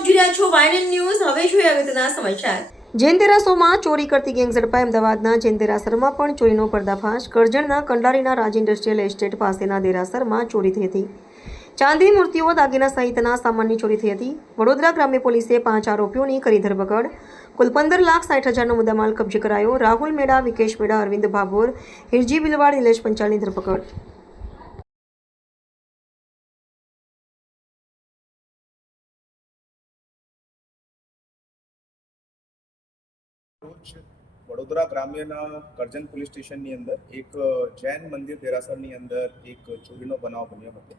આપ જોઈ રહ્યા છો વાયનલ ન્યૂઝ. હવે જોઈએ અગત્યના સમાચાર. જૈન દેરાસરોમાં ચોરી કરતી ગેંગ ઝડપાઈ. અમદાવાદના જૈન દેરાસરમાં પણ ચોરીનો પર્દાફાશ. કરજણના કંડારીના રાજ ઇન્ડસ્ટ્રીયલ એસ્ટેટ પાસેના દેરાસરમાં ચોરી થઈ હતી. ચાંદીની મૂર્તિઓ, દાગીના સહિતના સામાનની ચોરી થઈ હતી. વડોદરા ગ્રામ્ય પોલીસે 5 આરોપીઓની કરી ધરપકડ. કુલ 15,60,000નો મુદ્દામાલ કબજે કરાયો. રાહુલ મેડા, વિકેશ મેડા, અરવિંદ ભાભોર, હિરજી બિલવાડ, નિલેશ પંચાલની ધરપકડ. રોજ વડોદરા ગ્રામ્યના કરજણ પોલીસ સ્ટેશનની અંદર એક જૈન મંદિર દેરાસરની અંદર એક ચોરીનો બનાવ બન્યો હતો,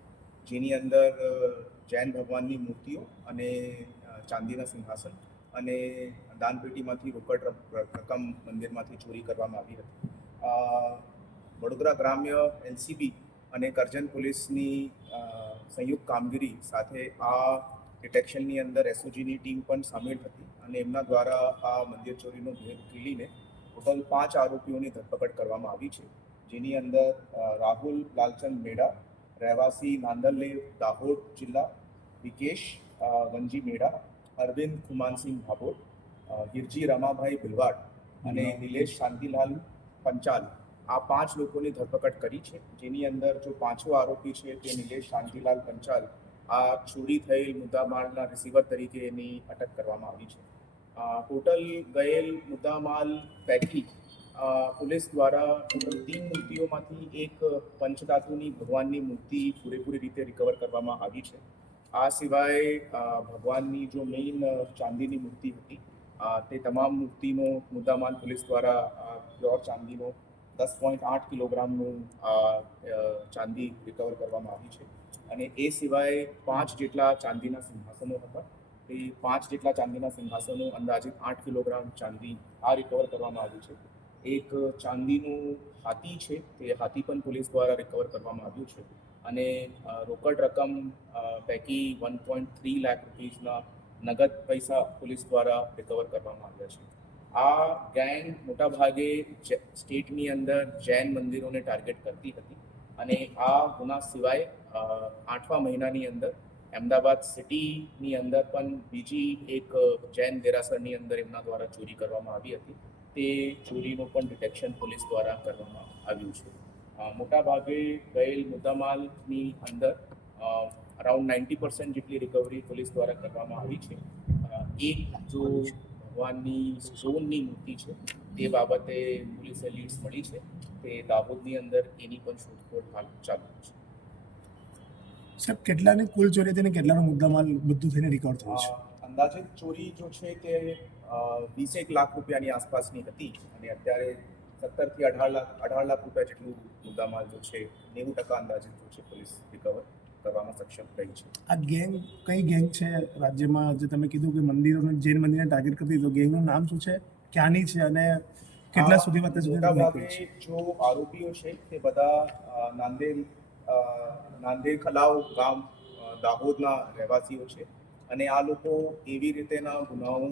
જેની અંદર જૈન ભગવાનની મૂર્તિઓ અને ચાંદીના સિંહાસન અને દાનપેટીમાંથી રોકડ રકમ મંદિરમાંથી ચોરી કરવામાં આવી હતી. વડોદરા ગ્રામ્ય એલસીબી અને કરજણ પોલીસની સંયુક્ત કામગીરી સાથે આ ડિટેક્શનની અંદર એસઓજીની ટીમ પણ સામેલ હતી અને એમના દ્વારા આ મંદિર ચોરીનો ભેદ ખીલીને ટોટલ 5 આરોપીઓની ધરપકડ કરવામાં આવી છે, જેની અંદર રાહુલ લાલચંદ મેડા, રહેવાસી નાંદરલેવ, દાહોદ જિલ્લા, વિકેશ વંજી મેડા, અરવિંદ ખુમાનસિંહ ભાભોર, હિરજી રમાભાઈ બિલવાડ અને નિલેશ શાંતિલાલ પંચાલ, આ 5 લોકોની ધરપકડ કરી છે. જેની અંદર જો 5મો આરોપી છે તે નિલેશ શાંતિલાલ પંચાલ આ ચોરી થયેલ મુદ્દામાલના રિસીવર તરીકે એની અટક કરવામાં આવી છે. ટોટલ ગયેલ મુદ્દામાલ પૈકી પોલીસ દ્વારા ટોટલ 3 મૂર્તિઓમાંથી એક પંચધાતુની ભગવાનની મૂર્તિ પૂરેપૂરી રીતે રિકવર કરવામાં આવી છે. આ સિવાય ભગવાનની જો મેઇન ચાંદીની મૂર્તિ હતી તે તમામ મૂર્તિનો મુદ્દામાલ પોલીસ દ્વારા પ્યોર ચાંદીનો 10.8 કિલોગ્રામનું ચાંદી રિકવર કરવામાં આવી છે. અને એ સિવાય 5 જેટલા ચાંદીના સિંહાસનો હતા. એ 5 જેટલા ચાંદીના સિંહાસનો અંદાજિત 8 કિલોગ્રામ ચાંદી આ રિકવર કરવામાં આવ્યું છે. એક ચાંદીનું હાથી છે, તે હાથી પણ પોલીસ દ્વારા રિકવર કરવામાં આવ્યું છે. અને રોકડ રકમ પૈકી 1.3 લાખ રૂપીસના નગદ પૈસા પોલીસ દ્વારા રિકવર કરવામાં આવ્યા છે. આ ગેંગ મોટાભાગે સ્ટેટની અંદર જૈન મંદિરોને ટાર્ગેટ કરતી હતી અને આ ગુના સિવાય 8મા મહિનાની અંદર અમદાવાદ સિટીની અંદર પણ બીજી એક જૈન દેરાસરની અંદર એમના દ્વારા ચોરી કરવામાં આવી હતી. તે ચોરીનું પણ ડિટેક્શન પોલીસ દ્વારા કરવામાં આવ્યું છે. મોટાભાગે ગયેલ મુદ્દામાલની અંદર અરાઉન્ડ 90% જેટલી રિકવરી પોલીસ દ્વારા કરવામાં આવી છે. એક જો ભગવાનની સ્ટોનની મૂર્તિ છે તે બાબતે પોલીસે લીડ્સ મળી છે. તે દાહોદની અંદર એની પણ શોધખોળ હાલ ચાલુ છે. સાહેબ, કેટલાની કુલ ચોરી થઈને કેટલાનો મુદ્દામાલ બધું થઈને રિકવર થયું છે? અંદાજિત ચોરી જો છે તે 20 લાખ રૂપિયાની આસપાસની હતી અને અત્યારે 17 થી 18 લાખ રૂપિયા જેટલું મુદ્દામાલ જો છે 90% અંદાજિત જો છે પોલીસ રિકવર કરવામાં સક્ષમ રહી છે. આ ગેંગ કઈ ગેંગ છે રાજ્યમાં? જે તમે કીધું કે મંદિરોને જૈન મંદિરને ટાર્ગેટ કરતી, તો ગેંગનું નામ શું છે, ક્યાંની છે અને કેટલા સુધીમાં તે મોટાભાગે જો આરોપીઓ છે તે બધા નાંદેડ ખલાવ ગામ દાહોદના રહેવાસીઓ છે અને આ લોકો એવી રીતેના ગુનાઓ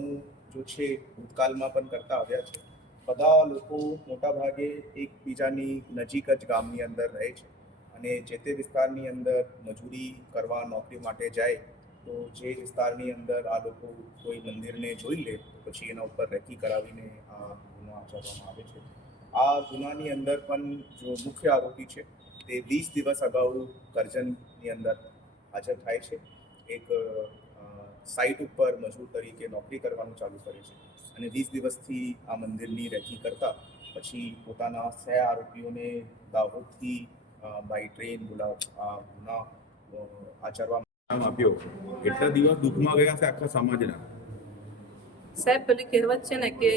જો છે ભૂતકાળમાં પણ કરતા આવ્યા છે. બધા લોકો મોટાભાગે એકબીજાની નજીક જ ગામની અંદર રહે છે અને જે તે વિસ્તારની અંદર મજૂરી કરવા નોકરી માટે જાય તો જે વિસ્તારની અંદર આ લોકો કોઈ મંદિરને જોઈ લે તો પછી એના ઉપર રેકી કરાવીને આ ગુનો આચરવામાં આવે છે. આ ગુનાની અંદર પણ જો મુખ્ય આરોપી છે તે 20 દિવસ અગાઉ કરજણની અંદર હાજર થાય છે. એક સાઇટ ઉપર મજૂર તરીકે નોકરી કરવાનું ચાલુ કરે છે અને 20 દિવસથી આ મંદિરની રેકી કરતા પછી પોતાના સહ આરોપીઓને દાહોદથી બાય ટ્રેન આ ગુના આચરવા આપ્યો. એટલા દિવસ દુઃખમાં ગયા છે આખા સમાજના. સાહેબ, પેલી કહેવત છે ને કે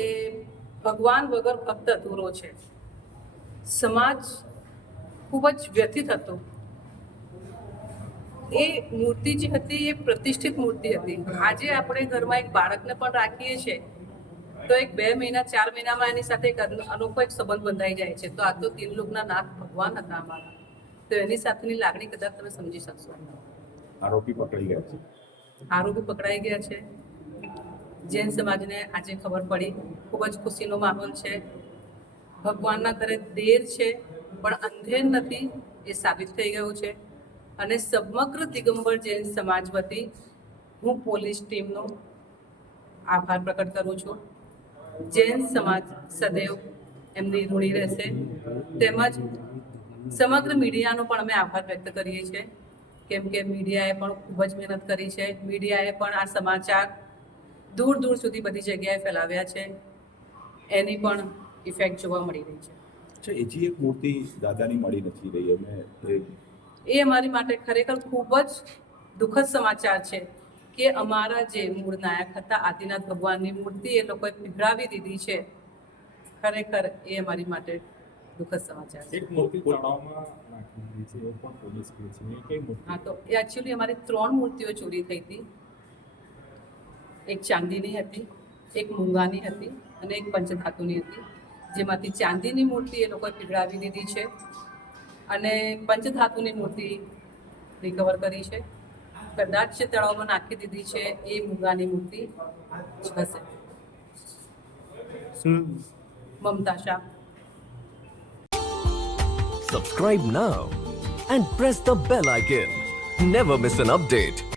ભગવાન વગર ભક્ત અધૂરો છે. સમાજ ખૂબ જ વ્યથિત હતો. એ મૂર્તિ જે હતી એ પ્રતિષ્ઠિત મૂર્તિ હતી. આજે આપણે ઘરમાં એક બાળકને પણ રાખીએ છીએ તો એક 2 મહિના 4 મહિનામાં એની સાથે એક અનોખો એક સંબંધ બંધાઈ જાય છે. તો આ તો 3 લોકના નાથ ભગવાન હતા અમારા, તો એની સાથેની લાગણી કદાચ તમે સમજી શકશો. આરોપી પકડાઈ ગયા છે. આરોપી પકડાઈ ગયા છે. જૈન સમાજને આજે ખબર પડી. ખૂબ જ ખુશીનો માહોલ છે. ભગવાનના ઘરે દેર છે પણ અંધેર નથી, એ સાબિત થઈ ગયું છે. અને સમગ્ર દિગંબર જૈન સમાજ વતી હું પોલીસ ટીમનો આભાર પ્રકટ કરું છું. જૈન સમાજ સદૈવ એમની ઋણી રહેશે. તેમજ સમગ્ર મીડિયાનો પણ અમે આભાર વ્યક્ત કરીએ છીએ, કેમ કે મીડિયાએ પણ ખૂબ જ મહેનત કરી છે. મીડિયાએ પણ આ સમાચાર દૂર દૂર સુધી બધી જગ્યાએ ફેલાવ્યા છે. એની પણ ઇફેક્ટ જોવા મળી રહી છે. હજી એક મૂર્તિ દાદાની મળી નથી રહી અને એ અમારી માટે ખરેખર ખૂબ જ દુઃખદ સમાચાર છે કે અમારા જે મૂળ નાયક હતા આદિનાથ ભગવાનની મૂર્તિ એ લોકોએ પીગળાવી દીધી છે. ખરેખર એ અમારી માટે દુઃખદ સમાચાર છે. એક મૂર્તિ તળાવમાં નાખી દીધી છે એવું પણ પોલીસ કહે છે. એ કઈ મૂર્તિ? હા, તો એ એકચ્યુઅલી અમારી 3 મૂર્તિઓ ચોરી થઈ હતી. એક ચાંદીની હતી, એક મૂંગાની હતી અને એક પંચધાતુની હતી. જેમાંથી ચાંદીની મૂર્તિ એ લોકોએ પીગળાવી દીધી છે અને પંચધાતુની મૂર્તિ રિકવર કરી છે. કદાચ જે તળાવમાં નાખી દીધી છે એ મૂંગાની મૂર્તિ જ હશે. મમતા Shah. Subscribe now and press the bell icon. Never miss an update.